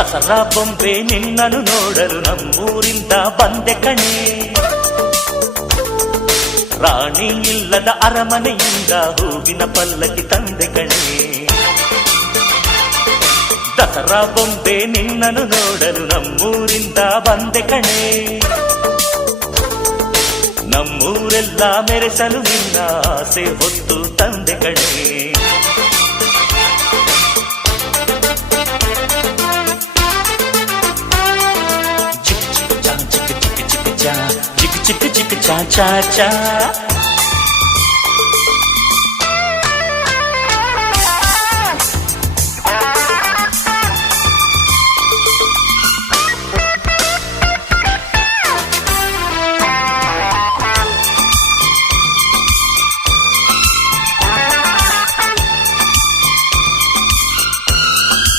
ದಸರಾ ಬೊಂಬೆ ನಿನ್ನನ್ನು ನೋಡಲು ನಮ್ಮೂರಿಂದ ಬಂದೆ ಕಣೆ. ರಾಣಿ ಇಲ್ಲದ ಅರಮನೆಯಿಂದ ಹೂವಿನ ಪಲ್ಲಕ್ಕಿ ತಂದೆ ಕಣೆ. ದಸರಾ ಬೊಂಬೆ ನಿನ್ನನ್ನು ನೋಡಲು ನಮ್ಮೂರಿಂದ ಬಂದೆ ಕಣೆ. ನಮ್ಮೂರೆಲ್ಲ ಮೆರೆಸಲು ನಿನ್ನ ಆಸೆ ಹೊತ್ತು ತಂದೆ ಕಣೆ. ಚಿಕ್ ಚಿಕ್ ಚಾ ಚಾ ಚಾ ಚಾ